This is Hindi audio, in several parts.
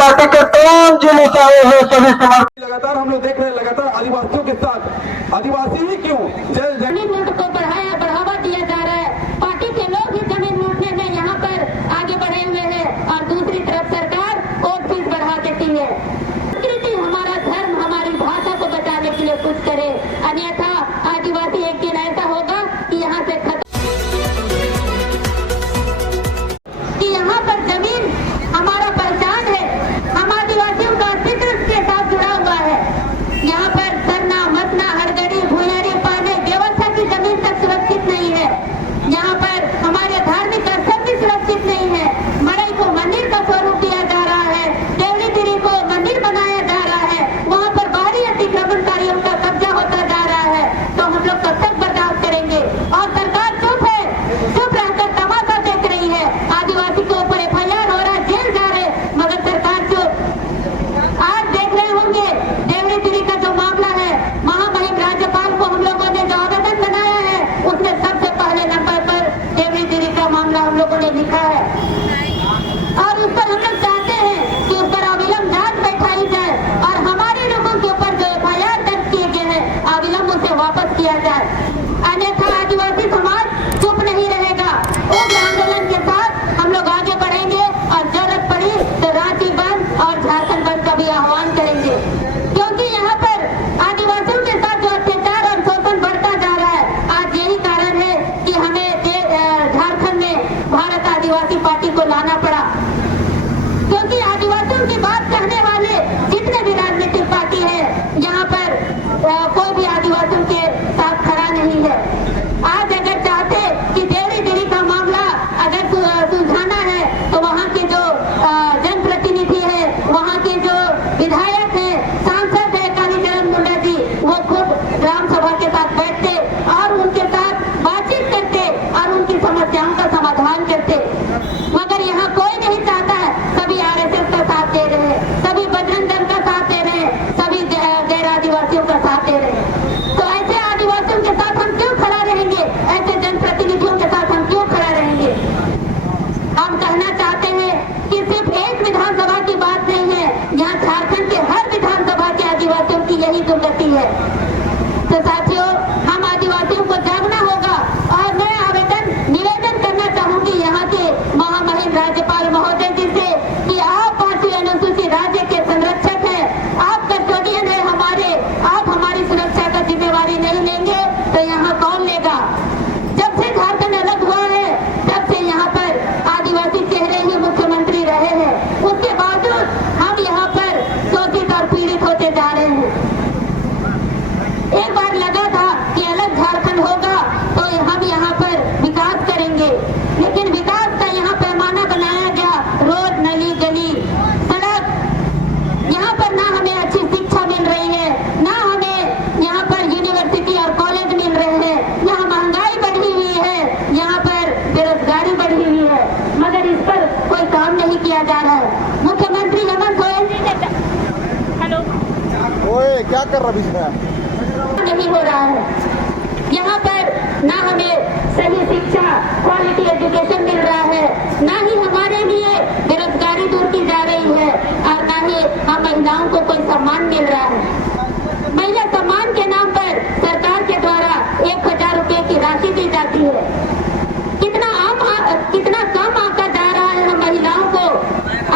पार्टी के तमाम जिले से आए हुए सभी समर्थक लगातार हम लोग देख रहे हैं, लगातार आदिवासियों के साथ आदिवासी ही क्यों जमीन लूट को बढ़ावा दिया जा रहा है। पार्टी के लोग ही जमीन लूटने में यहाँ पर आगे बढ़े हुए हैं और दूसरी तरफ सरकार और फीस बढ़ा देती है। संस्कृति, हमारा धर्म, हमारी भाषा को बचाने के लिए कुछ करे, अन्यथा आदिवासी एक दिन ऐसा होगा कि यहाँ से यहाँ पर जमीन हमारा पहचान है, हम आदिवासियों का अस्तित्व के साथ जुड़ा हुआ है। यहाँ पर सरना, मतना, हड़गड़ी, भुइयारी, पाने, व्यवस्था की जमीन तक सुरक्षित नहीं है। यहाँ पर हमारे धार्मिक स्थल भी सुरक्षित नहीं है। मड़ई को मंदिर का स्वरूप दिया जा रहा है, देवली तिरी को मंदिर बनाया जा रहा है, वहाँ पर बाहरी अतिक्रमणकारियों का कब्जा होता जा रहा है। तो हम लोग कब तक बर्दाश्त करेंगे? और सरकार चुप है, चुप रहकर तमाशा देख रही है। आदिवासी के ऊपर FIR हो रहा है, जेल जा रहे, मगर सरकार चुप। आज देख रहे होंगे देवली तिरी का जो मामला है, महामहिम राज्यपाल को हम लोगों ने जो आवेदन बनाया है, उसमें सबसे पहले नंबर पर देवली तिरी का मामला हम लोगों ने लिखा है और उस पर हम लोग चाहते हैं कि उस पर अविलंब जांच बैठाई जाए और हमारे लोगों के ऊपर जो FIR दर्ज किए गए हैं अविलंब उसे वापस किया जाए, अन्यथा आदिवासी समाज चुप नहीं रहेगा। उग्र आंदोलन के साथ हम लोग आगे बढ़ेंगे और जरूरत पड़ी तो रांची बंद और झारखंड बंद का भी आह्वान करेंगे, क्योंकि यहाँ पर आदिवासियों के साथ जो अत्याचार और शोषण बढ़ता जा रहा है, आज यही कारण है कि हमें झारखंड में भारत आदिवासी पार्टी को लाना पड़ा, क्योंकि आदिवासियों की बात कहने वाले जितने भी राजनीतिक पार्टी है यहाँ पर कोई भी आदिवासियों के साथ खड़ा नहीं है। आज अगर चाहते कि देवली तिरी का मामला अगर सुलझाना है तो वहाँ के जो जनप्रतिनिधि है, वहाँ के जो विधायक है, सांसद है कालीचरण मुंडा जी, वो खुद ग्राम सभा के साथ बैठते और उनके साथ बातचीत करते और उनकी समस्याओं का समाधान करते, मगर यहाँ कोई नहीं चाहता है। सभी RSS का साथ दे रहे हैं, सभी बजरंग दल का साथ दे रहे हैं, सभी गैर आदिवासियों का साथ दे रहे हैं। तो ऐसे आदिवासियों के साथ हम क्यों खड़ा रहेंगे? ऐसे जनप्रतिनिधियों के साथ हम क्यों खड़ा रहेंगे? हम कहना चाहते हैं कि सिर्फ एक विधानसभा की बात नहीं है, यहाँ झारखंड के हर विधानसभा के आदिवासियों की यही दुर्गति है। तो साथियों, हम आदिवासियों को जागना होगा और मैं निवेदन करना चाहूंगी यहाँ के महामहिम राज्यपाल महोदय जी से कि आप 5वीं अनुसूचित राज्य के संरक्षक हैं, आप कस्टोडियन है हमारे, आप हमारी सुरक्षा का जिम्मेवारी नहीं लेंगे तो यहाँ कौन लेगा? जब से झारखंड अलग हुआ है तब से यहाँ पर आदिवासी चेहरे ही मुख्यमंत्री रहे हैं, उसके बावजूद हम यहाँ पर शोषित और पीड़ित होते जा रहे हैं। एक बार लगा था कि अलग झारखंड होगा तो हम यहाँ पर विकास करेंगे, लेकिन विकास का यहाँ पैमाना बनाया गया रोड, नली, गली, सड़क। यहाँ पर ना हमें अच्छी शिक्षा मिल रही है, ना हमें यहाँ पर यूनिवर्सिटी और कॉलेज मिल रहे हैं, यहाँ महंगाई बढ़ी हुई है, यहाँ पर बेरोजगारी बढ़ी हुई है, मगर इस पर कोई काम नहीं किया जा रहा है। मुख्यमंत्री हेमंत सोरेन जी ने ओए क्या कर रहा बीच नहीं हो रहा है। यहाँ पर ना हमें सही शिक्षा, क्वालिटी एजुकेशन मिल रहा है, ना ही हमारे लिए बेरोजगारी दूर की जा रही है और ना ही हम महिलाओं को कोई सम्मान मिल रहा है। महिला सम्मान के नाम पर सरकार के द्वारा 1000 रुपए की राशि दी जाती है। कितना कम आंका जा रहा है हम महिलाओं को।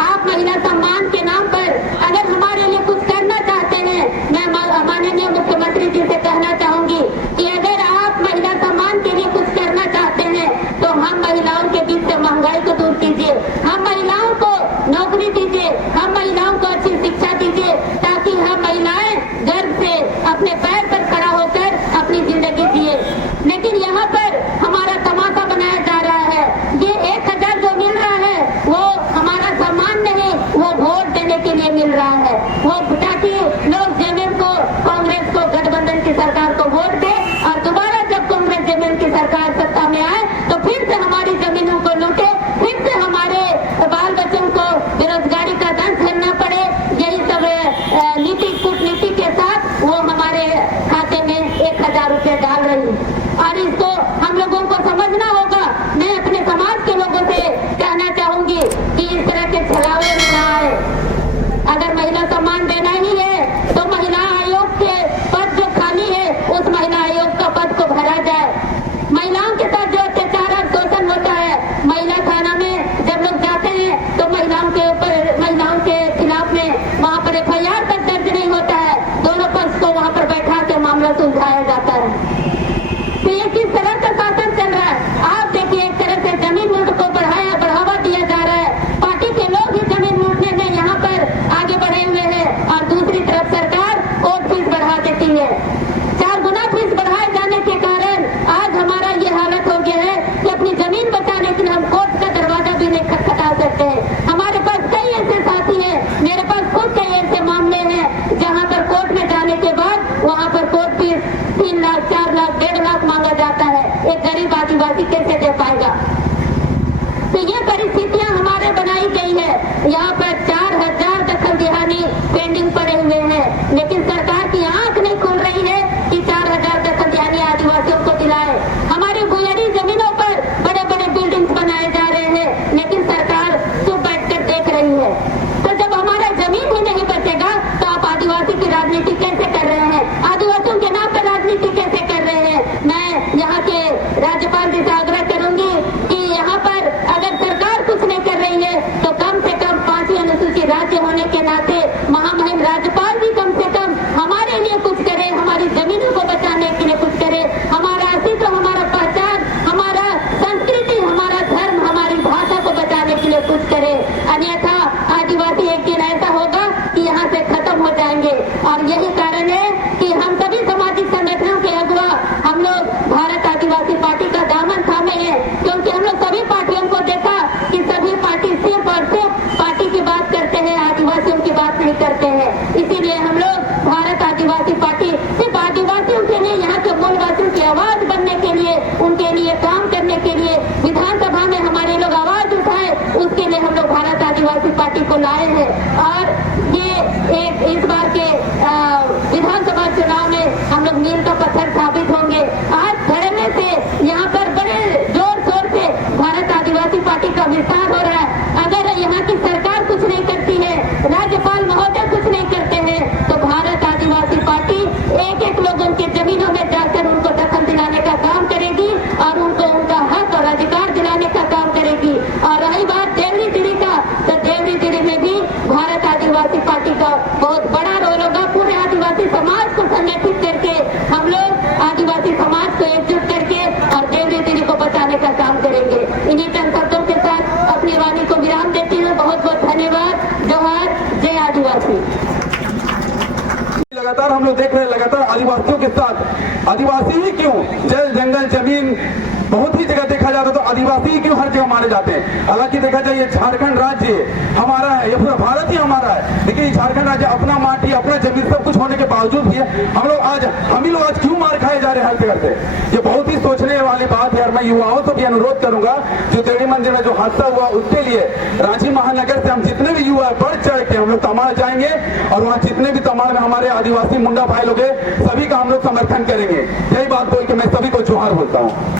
आप महिला सम्मान के नाम पर अगर हमारे लिए कुछ करना चाहते हैं, मैं माननीय मुख्यमंत्री जी से कहना चाहूंगी कि अगर आप महिला सम्मान के लिए कुछ करना चाहते हैं तो हम महिलाओं के बीच से महंगाई को दूर कीजिए, हम महिलाओं को नौकरी दीजिए, हम महिलाओं को अच्छी शिक्षा दीजिए, ताकि हम महिलाएं गर्व से अपने पैर पर खड़ा होकर अपनी जिंदगी जिए। लेकिन यहाँ पर हमारा तमाशा बनाया जा रहा है। ये 1000 जो मिल रहा है वो हमारा सम्मान नहीं, वो वोट देने के लिए मिल रहा है, वो ताकि लोग जेएमएम को, कांग्रेस को, गठबंधन की सरकार को वोट दे और दोबारा जब कांग्रेस जेएमएम की सरकार सत्ता में आए तो फिर से हमारी जमीनों को लूटे, फिर से हमारे बाल बच्चों को बेरोजगारी का दंश झेलना पड़े। यही सब नीति, कूटनीति के साथ वो हमारे खाते में 1000 रुपए डाल रही है और इसको हम लोगों को समझना होगा। मैं अपने समाज के लोगों से कहना चाहूंगी कि इस तरह के छलावे में ना आए। यहाँ पर 4000 दखल दिहानी पेंडिंग पड़े हुए हैं, लेकिन सरकार की आंख नहीं खुल रही है कि 4000 दखल दिहानी आदिवासियों को दिलाए। हमारी भूयरी जमीनों पर बड़े बड़े बिल्डिंग्स बनाए जा रहे हैं, लेकिन सरकार चुप बैठकर देख रही है। तो जब हमारा जमीन ही नहीं बचेगा तो आप आदिवासी की राजनीति कैसे कर रहे हैं? आदिवासियों के नाम पर राजनीति कैसे कर रहे हैं? मैं यहाँ के राज्यपाल जी से आग्रह करूंगी कि यहाँ पर अगर सरकार कुछ नहीं कर रही है तो कम से कम 5वीं अनुसूची राज्य होने के नाते महामहिम राज्यपाल जी कम से कम हमारे लिए कुछ करे, हमारी जमीनों को बचाने के लिए कुछ करे, हमारा अस्तित्व, हमारा पहचान, हमारा संस्कृति, हमारा धर्म, हमारी भाषा को बचाने के लिए कुछ करे। अन्यथा आदिवासी एक दिन ऐसा होगा कि यहाँ से खत्म हो जाएंगे। और यही कारण है कि हम सभी सामाजिक संगठनों के अगुवा हम लोग भारत आदिवासी पार्टी का दामन थामे हैं, क्योंकि हम लोग सभी पार्टियों को देखा कि सभी पार्टी सिर्फ और सिर्फ पार्टी की बात करते हैं, आदिवासियों की बात नहीं करते हैं। इसीलिए हम लोग भारत आदिवासी पार्टी सिर्फ आदिवासियों के लिए, यहाँ के मूलवासियों की आवाज बनने के लिए, उनके लिए काम करने के लिए विधानसभा में हमारे लोग आवाज उठाए, उसके लिए हम लोग भारत आदिवासी पार्टी को लाए हैं। और ये एक इस बार के विधानसभा चुनाव में हम लोग मील का पत्थर साबित होंगे। आज धड़ल्ले से यहाँ पर बड़े जोर शोर से भारत आदिवासी पार्टी का विस्तार हो रहा है। अगर यहाँ की सरकार कुछ नहीं करती है, राज्यपाल महोदय कुछ नहीं करते हैं, तो भारत आदिवासी पार्टी एक एक लोगों की जमीनों में जाकर उनको दखल दिलाने का काम करेगी और उनको उनका हक और अधिकार दिलाने का काम करेगी। और रही बात देवरी तिरी का, तो देवरी तिरी में भी भारत आदिवासी पार्टी का बहुत बड़ा रोल होगा। पूरे आदिवासी समाज को संगठित करके हम लोग आदिवासी समाज को एकजुट करके और देवरी तिरी को बचाने का काम करेंगे। इन्हीं चंद शब्दों के साथ अपनी वाणी को विराम देती हूँ। बहुत बहुत धन्यवाद। जोहार, जय आदिवासी। लगातार हम लोग देख रहे हैं, लगातार आदिवासियों के साथ, आदिवासी ही क्यों, जल जंगल जमीन बहुत ही जगह देखा जाता है तो आदिवासी ही क्यों हर जगह माने जाते हैं। हालांकि देखा जाए ये झारखंड राज्य हमारा है, ये पूरा भारत ही हमारा है, लेकिन झारखंड राज्य अपना माटी, अपना जमीन सब कुछ होने के बावजूद भी हम ही लोग आज क्यों मार खाए जा रहे हैं हर जगह से। ये बहुत ही सोचने वाली बात है। और मैं युवाओं से भी अनुरोध करूंगा, जो देवी मंदिर में जो हादसा हुआ उसके लिए रांची महानगर से हम जितने भी युवा बढ़ चढ़ के हम लोग तमाड़ जाएंगे और वहाँ जितने भी तमाड़ में हमारे आदिवासी मुंडा भाई लोग हैं सभी का हम लोग समर्थन करेंगे। यही बात बोल के मैं सभी को जोहार बोलता हूँ।